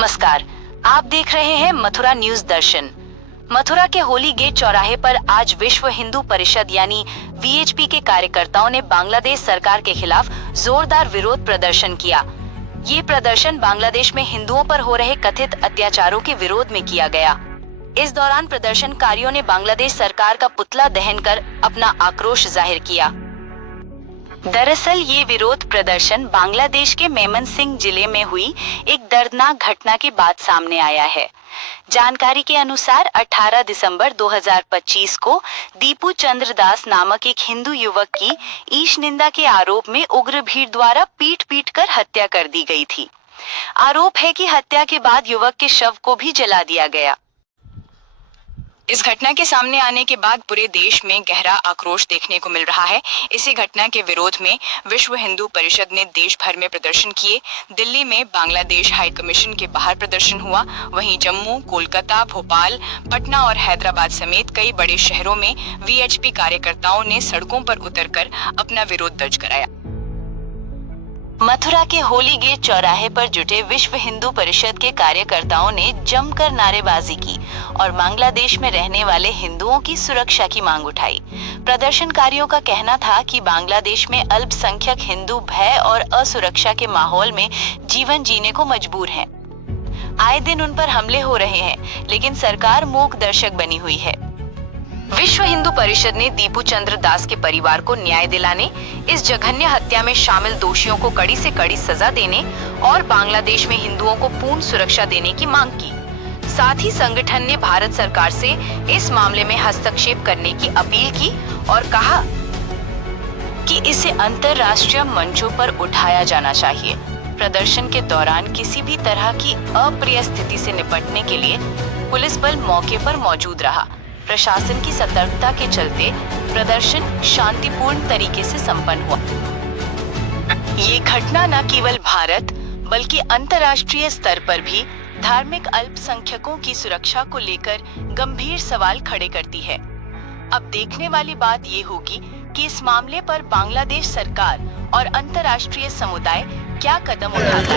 नमस्कार, आप देख रहे हैं मथुरा न्यूज दर्शन। मथुरा के होली गेट चौराहे पर आज विश्व हिंदू परिषद यानी वीएचपी के कार्यकर्ताओं ने बांग्लादेश सरकार के खिलाफ जोरदार विरोध प्रदर्शन किया। ये प्रदर्शन बांग्लादेश में हिंदुओं पर हो रहे कथित अत्याचारों के विरोध में किया गया। इस दौरान प्रदर्शनकारियों ने बांग्लादेश सरकार का पुतला दहन कर अपना आक्रोश जाहिर किया। दरअसल ये विरोध प्रदर्शन बांग्लादेश के मेमनसिंह जिले में हुई एक दर्दनाक घटना के बाद सामने आया है। जानकारी के अनुसार 18 दिसंबर 2025 को दीपू चंद्र दास नामक एक हिंदू युवक की ईश निंदा के आरोप में उग्र भीड़ द्वारा पीट कर हत्या कर दी गई थी। आरोप है कि हत्या के बाद युवक के शव को भी जला दिया गया। इस घटना के सामने आने के बाद पूरे देश में गहरा आक्रोश देखने को मिल रहा है। इसी घटना के विरोध में विश्व हिंदू परिषद ने देश भर में प्रदर्शन किए। दिल्ली में बांग्लादेश हाई कमीशन के बाहर प्रदर्शन हुआ। वहीं जम्मू, कोलकाता, भोपाल, पटना और हैदराबाद समेत कई बड़े शहरों में वीएचपी कार्यकर्ताओं ने सड़कों पर उतरकर अपना विरोध दर्ज कराया। मथुरा के होली गेट चौराहे पर जुटे विश्व हिंदू परिषद के कार्यकर्ताओं ने जमकर नारेबाजी की और बांग्लादेश में रहने वाले हिंदुओं की सुरक्षा की मांग उठाई। प्रदर्शनकारियों का कहना था कि बांग्लादेश में अल्पसंख्यक हिंदू भय और असुरक्षा के माहौल में जीवन जीने को मजबूर हैं। आए दिन उन पर हमले हो रहे हैं, लेकिन सरकार मूक दर्शक बनी हुई है। विश्व हिंदू परिषद ने दीपू चंद्र दास के परिवार को न्याय दिलाने, इस जघन्य हत्या में शामिल दोषियों को कड़ी से कड़ी सजा देने और बांग्लादेश में हिंदुओं को पूर्ण सुरक्षा देने की मांग की। साथ ही संगठन ने भारत सरकार से इस मामले में हस्तक्षेप करने की अपील की और कहा कि इसे अंतर्राष्ट्रीय मंचों पर उठाया जाना चाहिए। प्रदर्शन के दौरान किसी भी तरह की अप्रिय स्थिति से निपटने के लिए पुलिस बल मौके पर मौजूद रहा। प्रशासन की सतर्कता के चलते प्रदर्शन शांतिपूर्ण तरीके से संपन्न हुआ। ये घटना न केवल भारत बल्कि अंतर्राष्ट्रीय स्तर पर भी धार्मिक अल्पसंख्यकों की सुरक्षा को लेकर गंभीर सवाल खड़े करती है। अब देखने वाली बात ये होगी कि इस मामले पर बांग्लादेश सरकार और अंतर्राष्ट्रीय समुदाय क्या कदम उठाता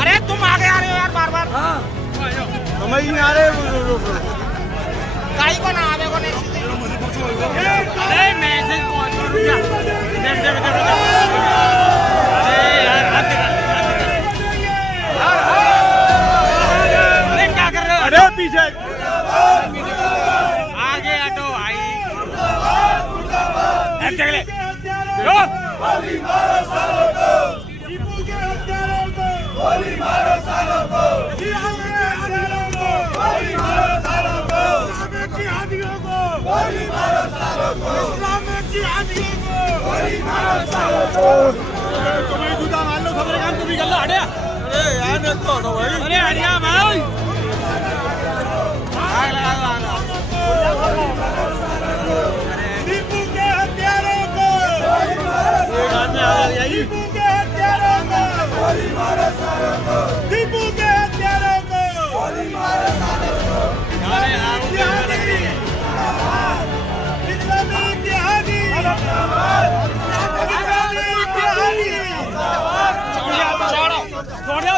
अरे तुम आगे आ रहे हो यार बार बार। समझ नहीं आ रहे काई को ना आवे को नहीं। अरे मैसेज पहुंच गया। अरे यार अरे क्या कर रहे हो? अरे पीछे आगे हटो भाई। गोली मारो सालों को, गोली मारो सालों को, जिहादियों को, गोली मारो सालों को, इस्लामिक जिहादियों को, गोली मारो सालों को। तुम्हें जूता मान लो, सबरे काम तुम ही कर लो। हटिया। अरे यार मत हटो भाई। अरे हटिया भाई। दीपू के हत्यारों को, दीपू के हत्यारों को, गोली मारो सालों को, दीपू के हत्यारों को, गोली मारो सालों को। इस्लामिक जिहादी, इस्लामिक जिहादी,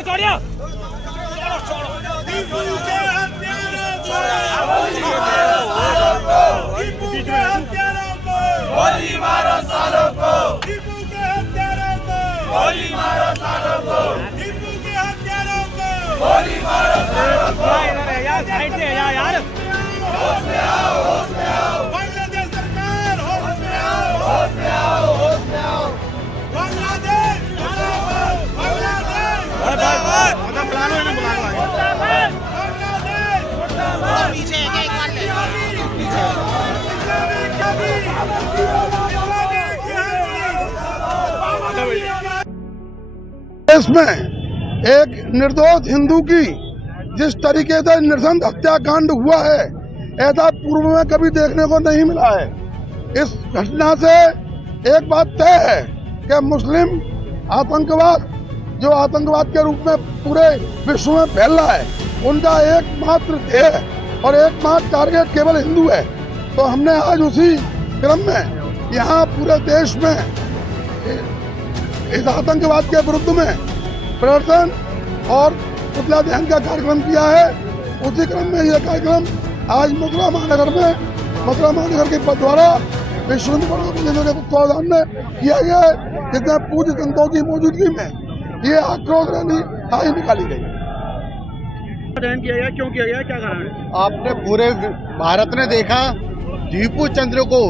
छोड़ियो। दीपू के हत्यारों को, दीपू के हत्यारों को, गोली मारो सालों को, टीपू के हत्यारों को गोली मारो सालों को, टीपू के हत्यारों को गोली मारो सालों को। यार साइड से यार होश में आओ, होश में आओ, बांग्लादेश सरकार होश में आओ, होश में आओ, होश में आओ, बांग्लादेश जिंदाबाद, बांग्लादेश जिंदाबाद, बांग्लादेश जिंदाबाद, पीछे एक बार ले देश में एक निर्दोष हिंदू की जिस तरीके से नृशंस हत्याकांड हुआ है, ऐसा पूर्व में कभी देखने को नहीं मिला है। इस घटना से एक बात तय है कि मुस्लिम आतंकवाद जो आतंकवाद के रूप में पूरे विश्व में फैल रहा है, उनका एकमात्र ध्येय और एकमात्र टारगेट केवल हिंदू है। तो हमने आज उसी क्रम में यहाँ पूरे देश में इस आतंकवाद के विरुद्ध में प्रदर्शन और पुतला दहन का कार्यक्रम किया है। उसी क्रम में यह कार्यक्रम आज मथुरा महानगर के द्वारा विश्व हिंदू परिषद के तत्वावधान में किया गया है, जिसमें पूज्य संतों की मौजूदगी में ये आक्रोश रैली आज निकाली गई। किया गया, क्यों किया गया, क्या कारण है? आपने पूरे भारत ने देखा दीपू चंद्र को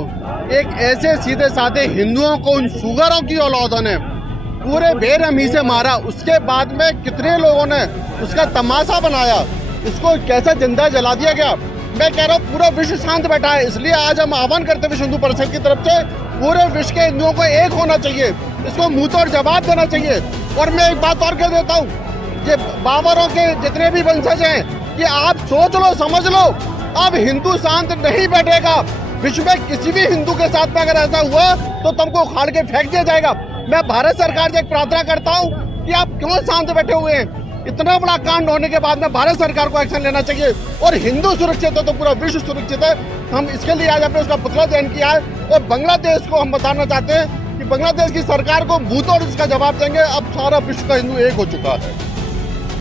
एक ऐसे सीधे साधे हिंदुओं को उन सुगरों की औलादों ने पूरे बेरहमी से मारा। उसके बाद में कितने लोगों ने उसका तमाशा बनाया, उसको कैसे जिंदा जला दिया गया। मैं कह रहा हूँ पूरा विश्व शांत बैठा है, इसलिए आज हम आह्वान करते हैं विश्व हिंदू परिषद की तरफ से पूरे विश्व के हिंदुओं को एक होना चाहिए, इसको मुंह तोड़ जवाब देना चाहिए। और मैं एक बात और कह देता हूँ, ये बाबरों के जितने भी वंशज हैं कि आप सोच लो, समझ लो, अब हिंदू शांत नहीं बैठेगा। विश्व में किसी भी हिंदू के साथ में अगर ऐसा हुआ तो तुमको उखाड़ के फेंक दिया जाएगा। मैं भारत सरकार से एक प्रार्थना करता हूँ कि आप क्यों शांत बैठे हुए हैं। इतना बड़ा कांड होने के बाद में भारत सरकार को एक्शन लेना चाहिए। और हिंदू सुरक्षित है तो पूरा विश्व सुरक्षित है। हम इसके लिए आज हमने उसका पुतला दहन किया है। और बांग्लादेश को हम बताना चाहते हैं कि बांग्लादेश की सरकार को मुंह तोड़ इसका जवाब देंगे। अब सारा विश्व का हिंदू एक हो चुका है।